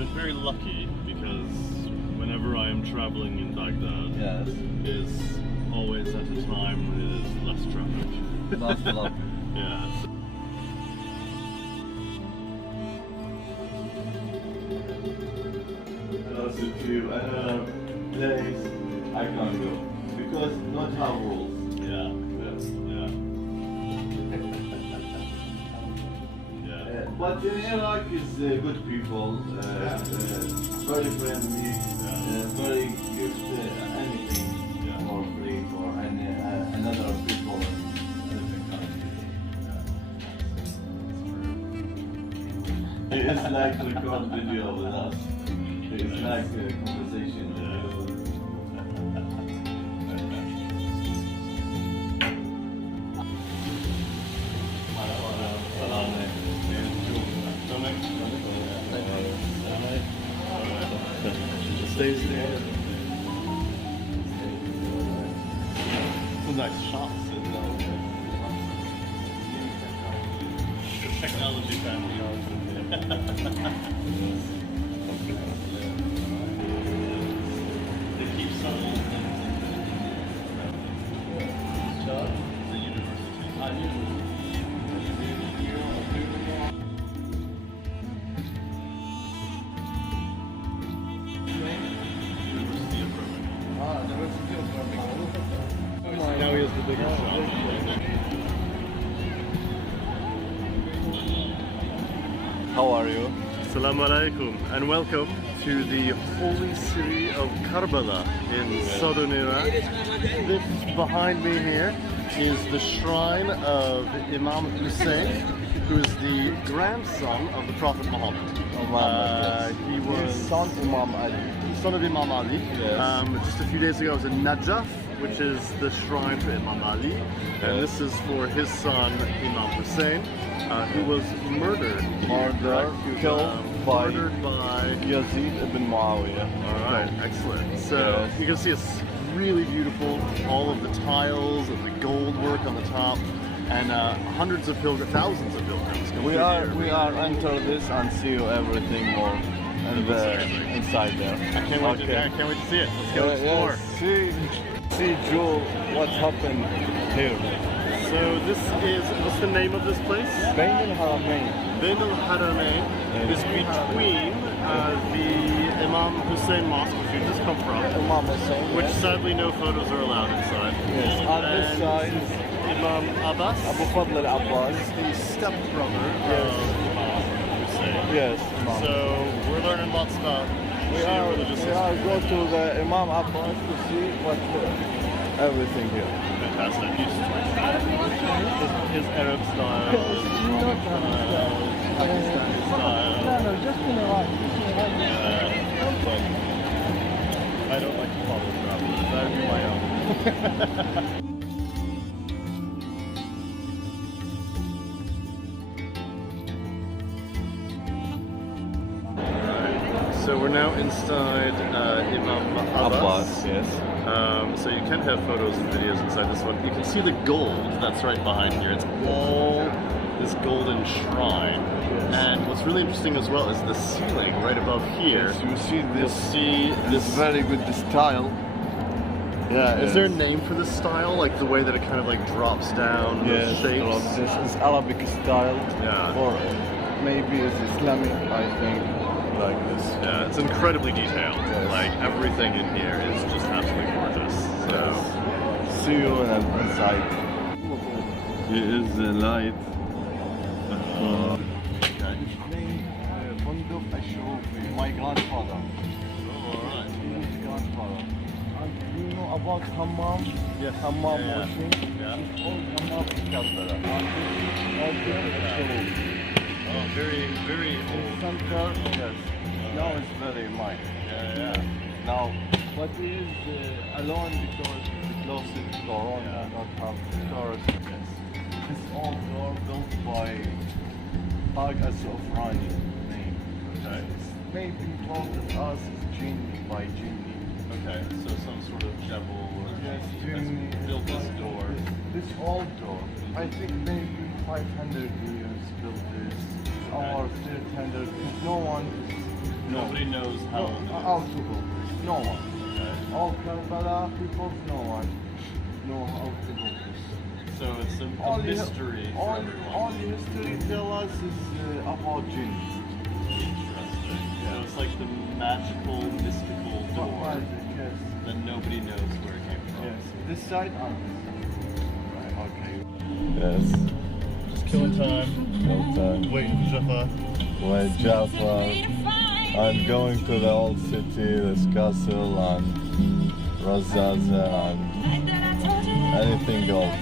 been very lucky because whenever I am traveling in Baghdad, Yes. it's always at a time when it is less traffic. That's lovely. Yeah. Also to another place I can't go because not have rules. Yeah. Yeah. Yeah. But in Iraq is good people, very friendly, very good anything for free for another people in different countries. It's like record video with us. It's like a conversation. Stays there. Some nice shots. Technology family. They keep some old things in the university. Now he has the bigger shot. How are you? Assalamu alaikum and welcome to the holy city of Karbala in southern Iraq. This behind me here is the shrine of Imam Hussein, who is the grandson of the Prophet Muhammad. He was son Imam Ali. son of Imam Ali. Yes. Just a few days ago I was in Najaf, which is the shrine to Imam Ali, and this is for his son Imam Hussein, who was murdered, killed by Yazid ibn Muawiyah. All right, excellent. So you can see it's really beautiful, all of the tiles and the gold work on the top, and hundreds of pilgrims, thousands of pilgrims. We are enter this and see everything more and inside there. I can't wait to see it. Let's go explore. See Joel, what's happened here. So this is, what's the name of this place? Bain al-Haramain. Bain al-Haramain is between the Imam Hussein Mosque, which we just come from, Imam Hussein, which sadly no photos are allowed inside. Yes, on this side is Imam Abbas. Abu Fadl al-Abbas. He's the stepbrother of Imam Hussein. Yes, Imam. So we're learning lots about religious history. We are go to the Imam Abbas to see what everything here. Fantastic. His Arab style, Pakistani style. No, just in Iraq. But I don't like to follow travelers. That would be my own. So we're now inside Imam Abbas. Yes. So you can have photos and videos inside this one. You can see the gold that's right behind here. It's all this golden shrine. Yes. And what's really interesting as well is the ceiling right above here. Yes, you see this. This very good style. Yeah. Is there a name for this style? Like the way that it kind of like drops down? Yes. Those shapes? This is Arabic style. Yeah. Or maybe it's Islamic. I think like this. Yeah. It's incredibly detailed. Yes. Like everything in here is just absolutely gorgeous. So. Yes. See you inside. Here is the light. My grandfather. Oh, alright. His grandfather. And you know about hammam? Yes. Hammam Yeah. washing? Yeah. It's all hammam in Karbala. And this is Oh, very, very the old. center, yes. Now it's very mine. Yeah. Now, but it is alone because it's close to Corona and not have tourists. Yes. This all door built by Hag as-Sofrani name. Okay. Maybe told us is genie by genie. Okay, so some sort of devil or Yes, has genie. built this door. This old door. I think maybe 500 years built this. Or 300. No one is Nobody knows how to do How this. to do this? No one. Okay. All Karbala people, no one know how to do this. So it's a mystery for everyone. All history tell us is about jinn. Interesting. So it's like the magical, mystical door Yes. that nobody knows where it came from. Yes. This side and this side. Right. Okay. Yes, Just killing time, well done. waiting for Jaffa. Well, Jaffa, I'm going to the old city, this castle, and Razaza, and anything else.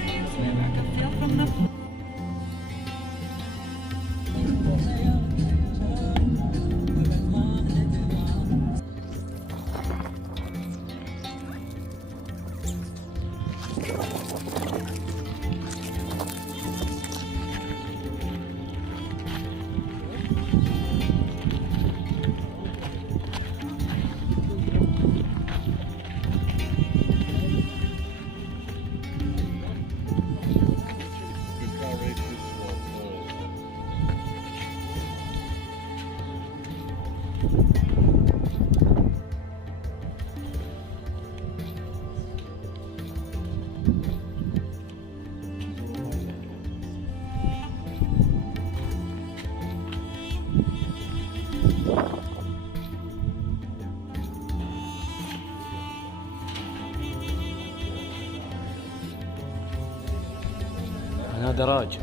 هنا دراج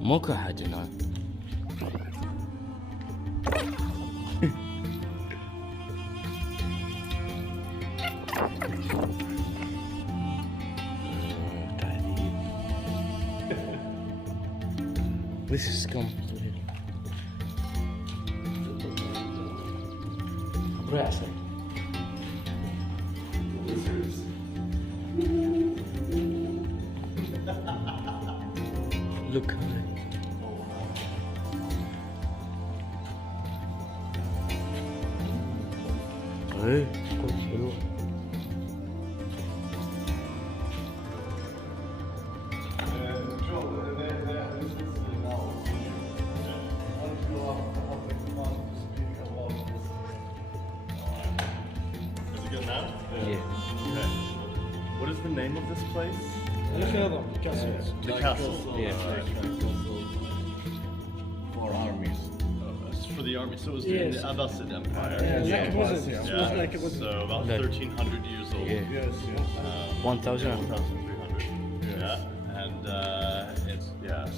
ماكو احد هنا. This is complete. راسي. Look at it. ايه كويس حلو. Is it good now? Yeah. Okay. What is the name of this place? The castle. Yeah. For armies. It's for the army. So it was during the Abbasid Empire. So about Like- 1,300 years old. Yeah. Yes, yes. 1000. 1,300. Yeah. And it's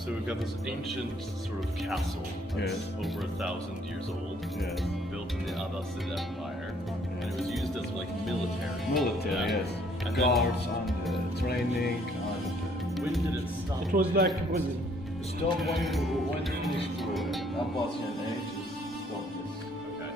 so we've got this ancient sort of castle that's Yes. over 1,000 years old, Yes. built in the Abbasid Empire, and it was used as like military. Military, Yeah. yes. And then Guards and training and when did it stop? It was like, was it? stop when finished Abbasian age is stop this. Okay.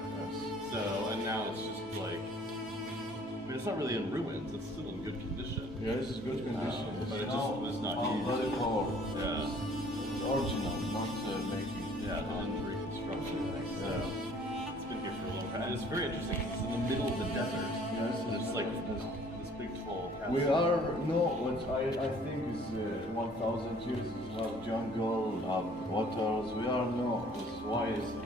So and now it's just like. I mean, it's not really in ruins. It's still in good condition. Yes, it's good condition. But it just was not used. very poor. Yeah. It's original, not making. Yeah, non-reconstruction. So it's been here for a long time. And it's very interesting 'cause it's in the middle of the desert. Yes, And it's like this big tall castle. We are no, what I think is 1,000 years. We have jungle, waters. We are no. It's why is it?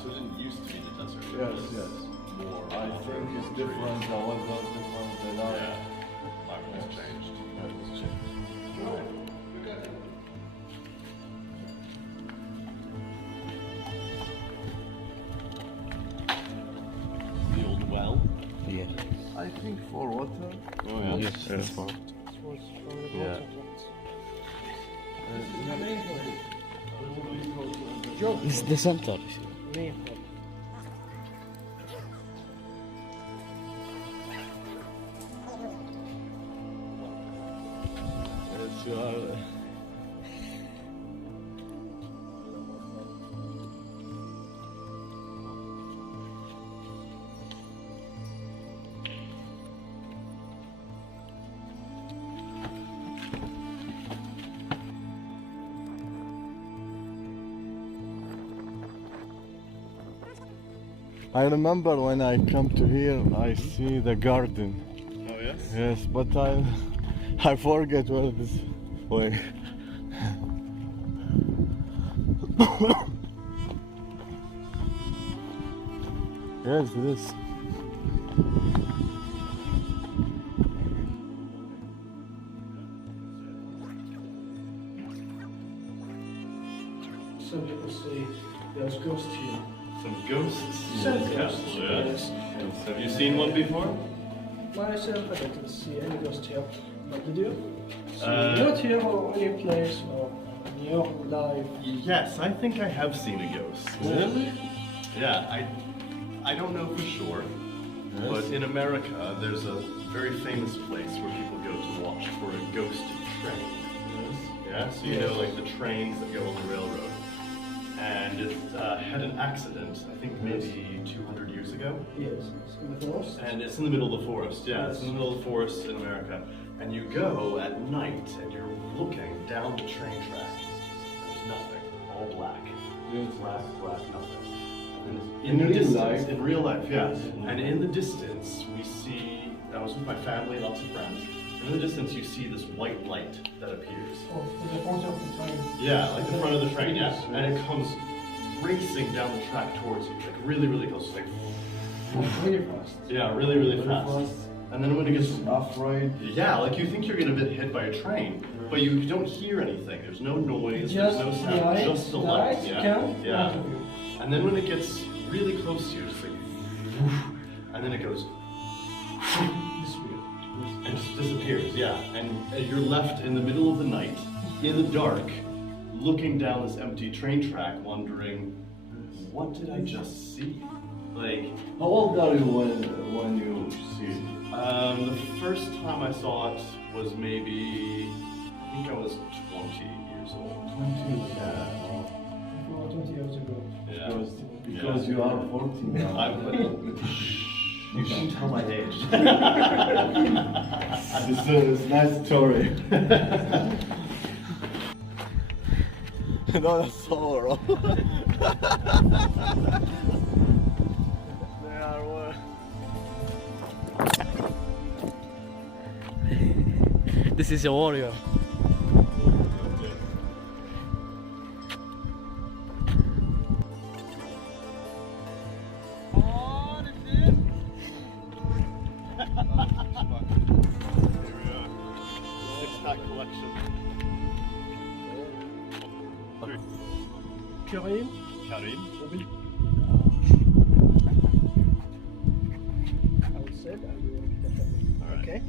So it didn't used to be the desert. It Yes, was yes. More. I think it's different. The weather different. The life. Yeah. Life has changed. It's changed. The old well. Yeah. I think for water. Oh yeah. Yes. That's fine. Yeah. This is the center. Yes, you are. I remember when I come to here, I see the garden. Oh yes. Yes, but I forget where this way. Yes, it is. Some people say there's ghosts here. Some ghosts. Some in the ghosts, castle, yeah. yes. Have you seen one before? Myself, I don't see any ghost here. But did you? Uh, Not here or any place or in your life. Yes, I think I have seen a ghost. Really? Yeah, I don't know for sure, but in America there's a very famous place where people go to watch for a ghost train. Yeah, so you know, like the trains that go on the railroad. And it had an accident, I think maybe 200 years ago. Yes, it's in the forest. And it's in the middle of the forest, yeah, it's in the middle of the forest in America. And you go at night and you're looking down the train track. There's nothing, all black. Black, nothing. And In the real distance, life? in real life, yeah. And in the distance, we see, I was with my family, lots of friends. In the distance, you see this white light that appears. Oh, in the front of the train. Yeah, like the front of the train, yeah. And it comes racing down the track towards you, like really, really close. Like, Really fast. yeah, really, really fast. And then when it gets Afraid. yeah, like you think you're gonna get hit by a train, but you don't hear anything. There's no noise, Just there's no the sound, light, just the the light. light Yeah, come yeah. out of you. And then when it gets really close to you, it's like, whoosh, and then it goes, and just disappears. Yeah, and you're left in the middle of the night, in the dark, looking down this empty train track, wondering, what did I just see? Like, How old are you when you see it? the first time I saw it was maybe, I think I was 20 years old. 20. Yeah. Before 20 years ago. Yeah. Because you are 40 now. You shouldn't tell my age. It's a nice story. No, that's horrible. They are This is a warrior. Karim? Karim. Oui. I will say that. Alright. Okay.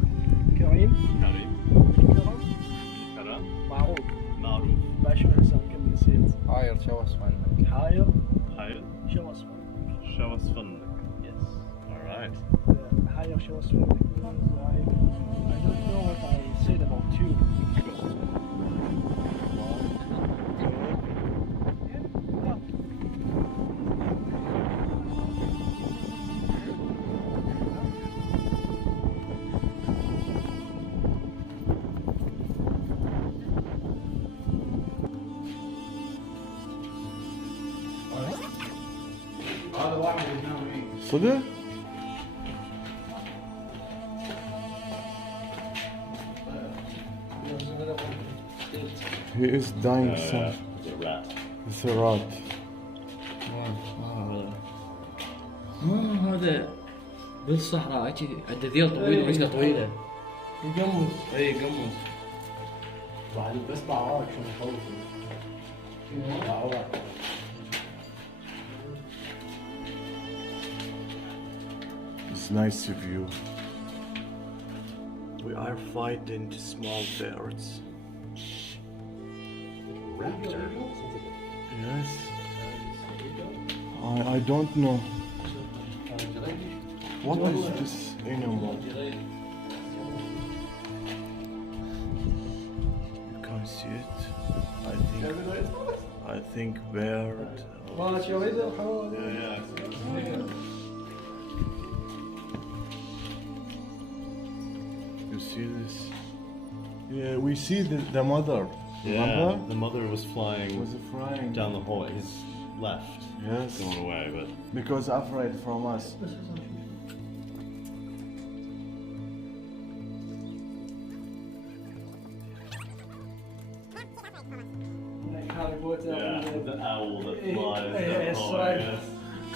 Karim? Karim. Karam? Karam. معروف. Maruf. باش ما نسى كم نسيت. Hayır, شو اسمه؟ حاير Hayır. شو اسمه؟ Şavas fındık. Yes. Alright. Higher show us what I don't know what I said about you. هذا واحد ينام هيك. صدق؟ He is dying son. It's a rat. It's a rat. هذا بالصحراء هيك عنده ذيل طويل ورجله طويله. يقمص. اي قمص. بعد بس بعراك شو يخوف. بعراك. It's nice of you. We are fighting small birds. Raptor. Yes. I don't know. What is this animal? You can't see it. I think bird. ما شو هذا حوالي. Yeah. You see this? Yeah, we see the mother. Remember? Yeah. The mother was flying Was flying. down the hallway. He's left. Yes. Going away, but Because afraid from us. Harry Potter. yeah, the owl that flies Yeah, down the it's hallway. right. Yes.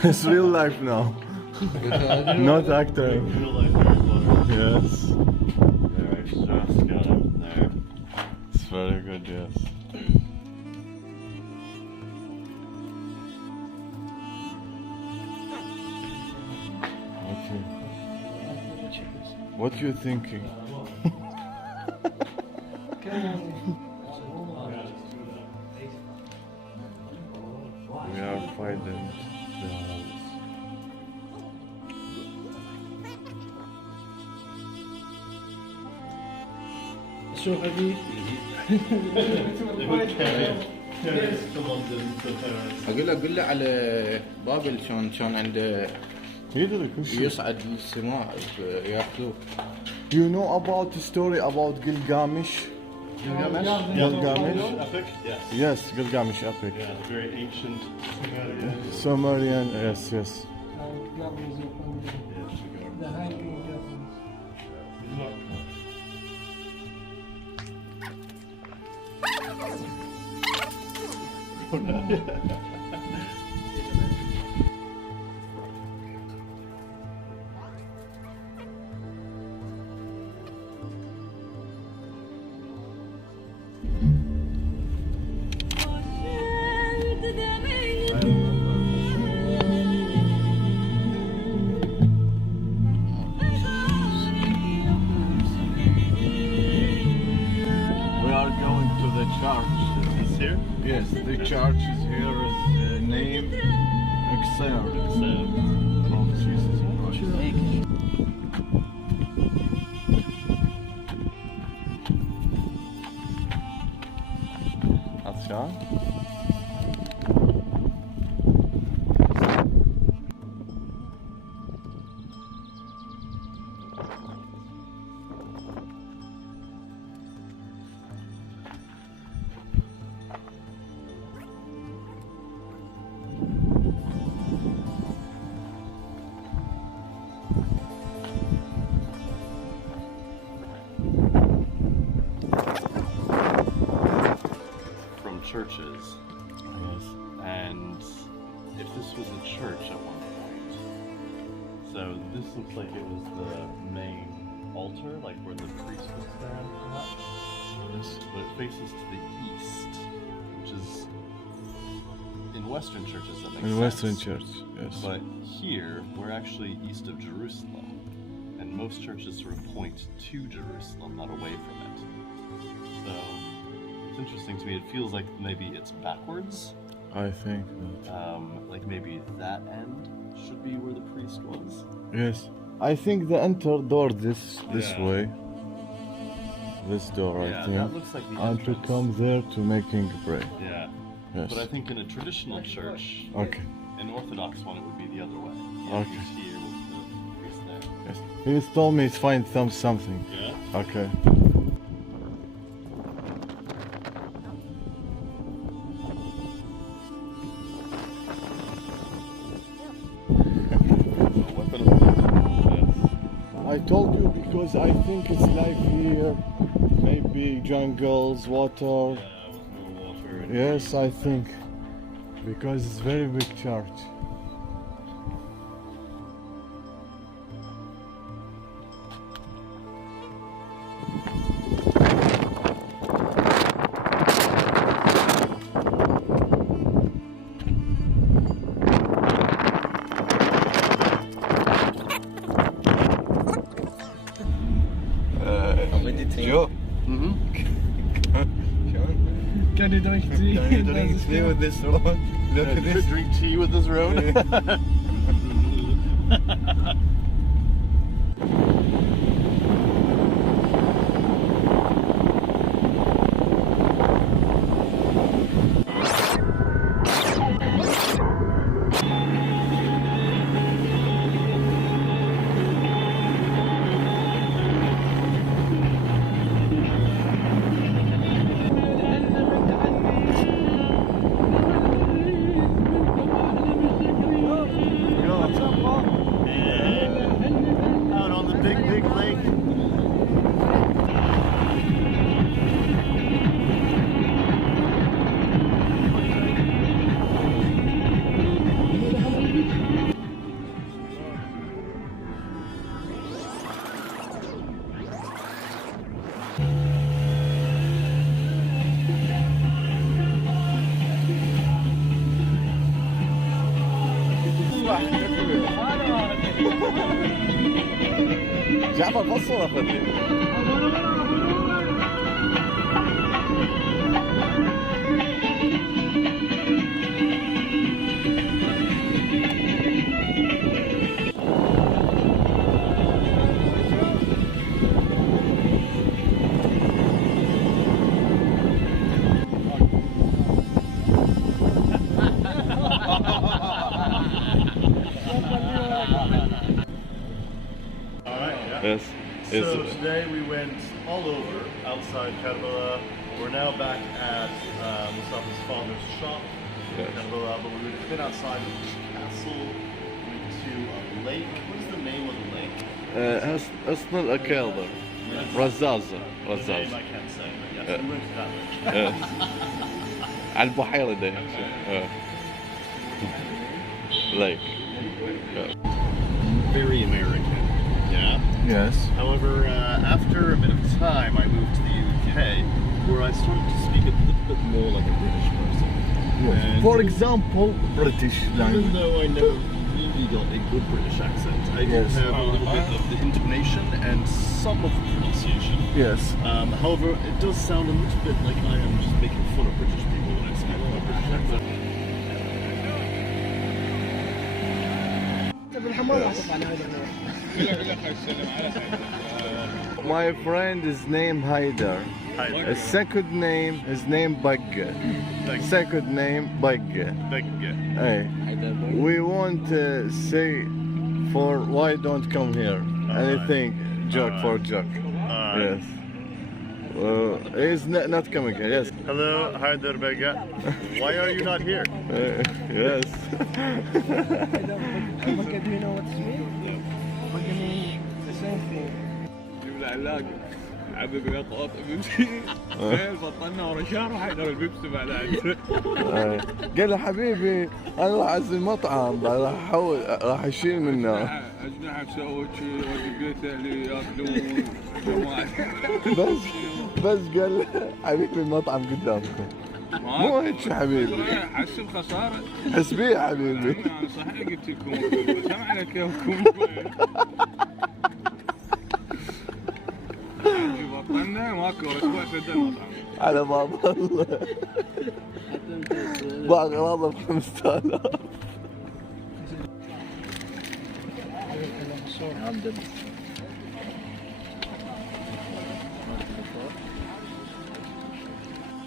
It's real life now. Not acting. Real life Harry Potter. Yes. There, I just got him there. It's very good, yes. Okay. What you thinking? We are finding the house. شو حبيبي They would carry us to London to Paris. اقول له على بابل شلون عنده يدري كل شيء. يصعد للسماء ياخذوه. You know about the story about Gilgamesh? Gilgamesh? Epic? Yes. Yes, Gilgamesh epic. Yeah, the very ancient Sumerian. Sumerian, yes, yes. We are going to the church. Is here? Yes, the church is here. Is named Exer from Jesus Christ. عطشان؟ From churches. Yes. And if this was a church at one point, so this looks like it was the main altar, like where the priest would stand, perhaps. Yes. But it faces to the east, which is in Western churches that makes In sense. Western Church, yes. But here we're actually east of Jerusalem, and most churches sort of point to Jerusalem, not away from it. So it's interesting to me. It feels like maybe it's backwards. I think that. Like maybe that end should be where the priest was. Yes. I think the enter door this Yeah. way. This door, I Yeah, think. that looks like the And to entrance. come there to making pray. Yeah. Yes. But I think in a traditional church, Okay. an Orthodox one, it would be the other way. Okay. He's here with the priest there. Yes. He just told me to find something. Yeah. Okay. Weapon of I told you because I think it's like here, maybe jungles, water. with no water. And Yes, I think. Because it's very big church. Joe, Can you drink tea? can you drink tea with this road? Look at this. drink tea with this road. فصل اخذ لي. Yes. So today we went all over outside Karbala. We're now back at Mustafa's father's shop in Karbala, but we've been outside of the castle, went to a lake. What is the name of the lake? حصن الأكابر. رزازة. The name I can't say, but yes, we went to that lake. على البحيرة ده. Lake. Very American. Yeah. Yes. However, after a bit of time, I moved to the UK, where I started to speak a little bit more like a British person. And For example, British even language. though I never really got a good British accent, I do have a little bit of the intonation and some of the pronunciation. Yes. However, it does sound a little bit like I am just making fun of British people when I speak with a British accent. My friend is named Haider. Haider. His second name is named Bagge. Second name Bagge. Hey, we want to say for why don't come here. Anything, joke for joke. Yes. He's not coming here. Yes. Hello, Haider Bega. Why are you not here? Yes. Bagga, do you know what it means? Bagga means the same thing. العلاق عبي بيقط بيمشي بطلنا ورا شهر وحيدر البيبسي بعد قال له حبيبي انا راح اعزل المطعم راح احول راح اشيل منه اجنحه سوت شيء ودي بيته اللي ياكلون بس قال له حبيبي المطعم قدامكم مو هيك يا حبيبي حسب خساره حس بيه يا حبيبي انا صحيح قلت لكم سمع على كيفكم بطلنا ماكو اسبوع سد المطعم على باب الله باع اغراضه ب 5000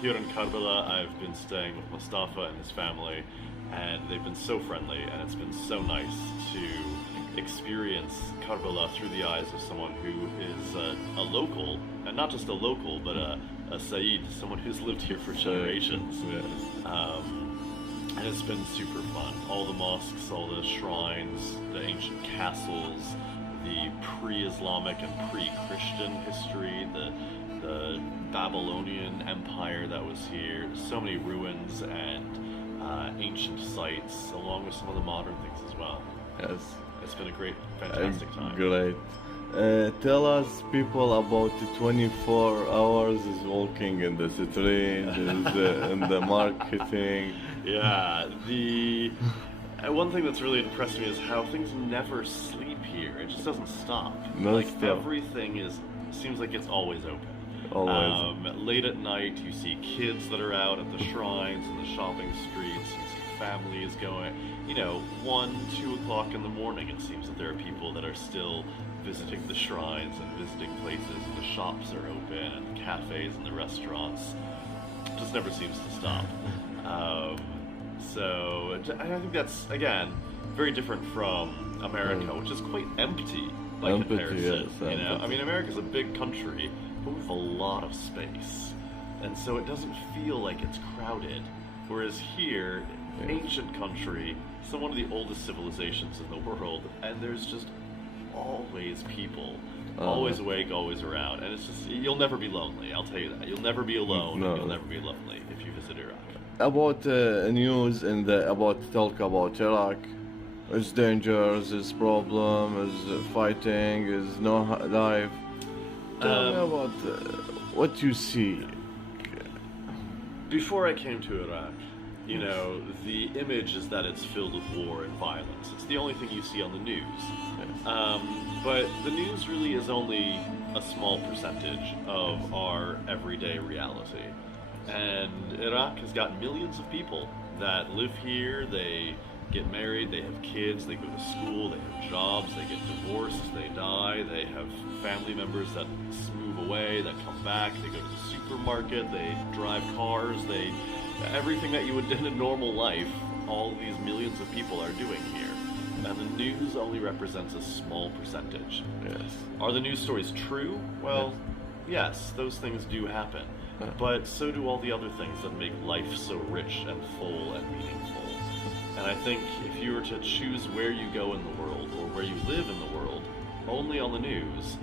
Here in Karbala, I've been staying with Mustafa and his family, and they've been so friendly, and it's been so nice to experience Karbala through the eyes of someone who is a local, and not just a local, but a Saeed, someone who's lived here for generations. And it's been super fun. All the mosques, all the shrines, the ancient castles, the pre-Islamic and pre-Christian history, the Babylonian Empire that was here, so many ruins and ancient sites, along with some of the modern things as well. Yes. It's been a great, fantastic time. Great. Tell us people about the 24 hours is walking in the street, in the marketing. Yeah, the one thing that's really impressed me is how things never sleep here. It just doesn't stop. Like stop. everything seems like it's always open. Always. Late at night, you see kids that are out at the shrines and the shopping streets. You see families going, 1, 2 o'clock in the morning. It seems that there are people that are still visiting the shrines and visiting places, and the shops are open, and the cafes and the restaurants. It just never seems to stop. So I think that's, again, very different from America, which is quite empty by comparison. Yes, I mean, America's a big country, but we have a lot of space, and so it doesn't feel like it's crowded. Whereas here, ancient country, one of the oldest civilizations in the world, and there's just always people, always awake, always around, and it's just, you'll never be lonely, I'll tell you that. You'll never be alone, you'll never be lonely if you visit Iraq. About news and about talk about Iraq, is dangers, is problem, is fighting, is no life. Tell me about what you see. Before I came to Iraq, You know, the image is that it's filled with war and violence. It's the only thing you see on the news. But the news really is only a small percentage of our everyday reality. And Iraq has got millions of people that live here, they get married, they have kids, they go to school, they have jobs, they get divorced, they die, they have family members that move away, that come back, they go to the supermarket, they drive cars, everything that you would do in a normal life, all these millions of people are doing here. And the news only represents a small percentage. Yes. Are the news stories true? Well, yes, those things do happen. But so do all the other things that make life so rich and full and meaningful. And I think if you were to choose where you go in the world or where you live in the world only on the news,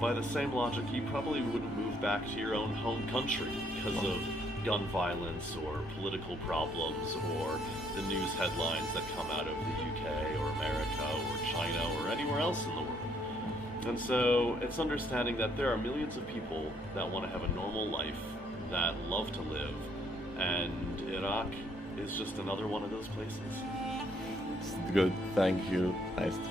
by the same logic, you probably wouldn't move back to your own home country because of gun violence or political problems or the news headlines that come out of the UK or America or China or anywhere else in the world. And so it's understanding that there are millions of people that want to have a normal life, that love to live, and Iraq is just another one of those places. It's good. Thank you. Nice to